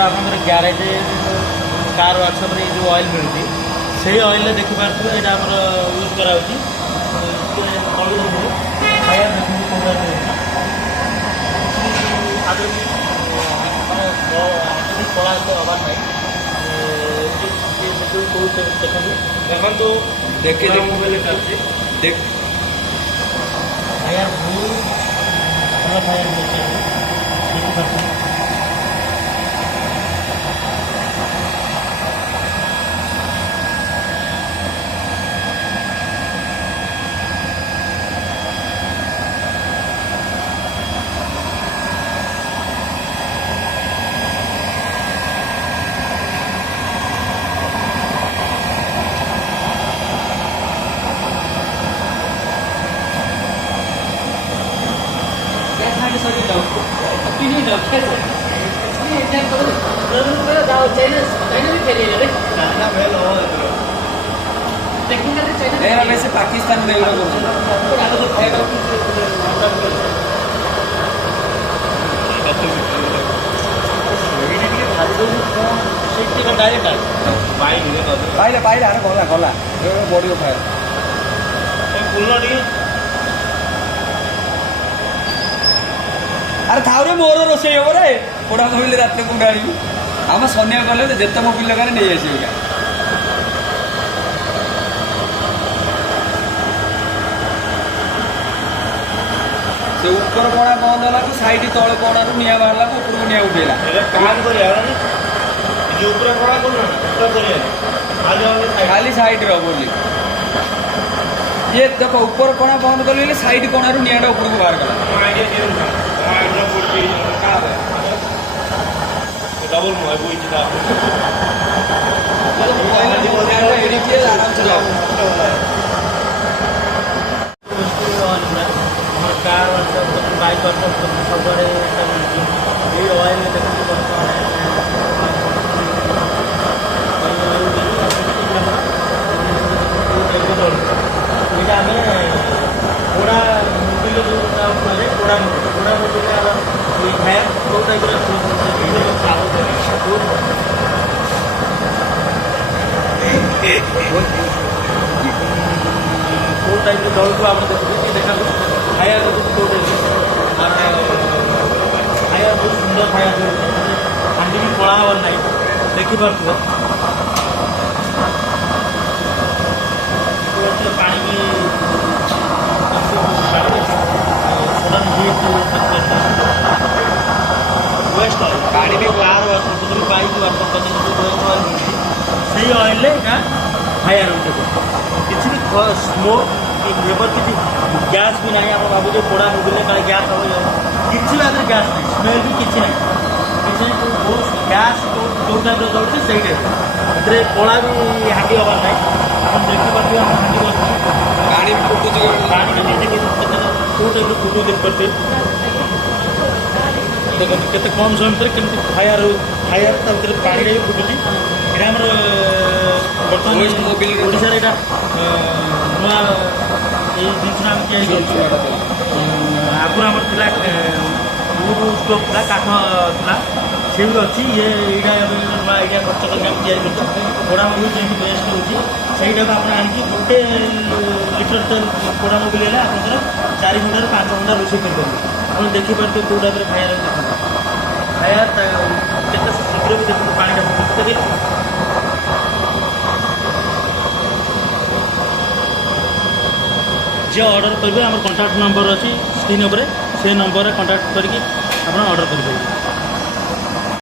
जोटा आप garage car workshop रे जो ऑयल मिलती से ऑयल देखिपे यहाँ आम यूज करा कला अभाव ना देखो देखे मोबाइल देख फायर भल फायर देखिए वैसे पाकिस्तान में पाइला पाइला अरे गला गला बड़ी फायर अरे थावरे मोर रोषे हम रे पोड़ा मोबिल रात को आनी आम शनिया गले जिते मोबिल लगे नहीं आसगा से ऊपर कोणा बंद होला साइड तले कोणा निआ बाहरला ऊपर को निआ उठेला खाली साइड रो बोली ये देखो ऊपर कोणा बंद कर साइड कोणा निआटा ऊपर को बाहर गला डबल आराम से जाओ कार बाइक सब ऑयल देखते आम पोड़ा मोबिल जो पोड़ा मोबिल फायर जो टाइप को टाइप दल को आप देखिए देखा फायर फायर बहुत सुंदर फायर हांडी भी कला हर ना देखिपे पानी भी सडन हिट वेस्ट ऑयल पानी भी कार बाइक से ऑयल फायर किसी भी स्मोक वेपर किसी गैस भी ना आप भाव पोड़ा मोबिल का गैस हम किसी भी गैस नहीं स्मेल भी किसी ना गैस जो टाइप चलती से टाइप कला भी हांडी हबार ना आप देखिए हांडी पानी भी फुटुची पानी जो टाइप फुटू देखते देखते केते कम समय भितर केमती फायर फायर पानी भी फुटुची ये आम बर्तमान मोबिल ओडिशा यहाँ नुआ ये जिन आम आगुरी आम वुड स्टोव था काठ था से भी अच्छी ये यहाँ नुआ आइडिया खर्च करके पोड़ा मोबिल जमी बेस्ट होती सहीटा को आप आनिकी गोटे लिटर तेल पोड़ा मोबिल है आप 4 घंटा 5 घंटा रोषे कर आप देखिपे कौ टाइप फायर फायर केते शीघ्र भी देखते पानी जे ऑर्डर करेंगे आम कंटाक्ट नंबर अच्छी स्क्रीन पर से नंबर कंटाक्ट करके आप ऑर्डर करेंगे।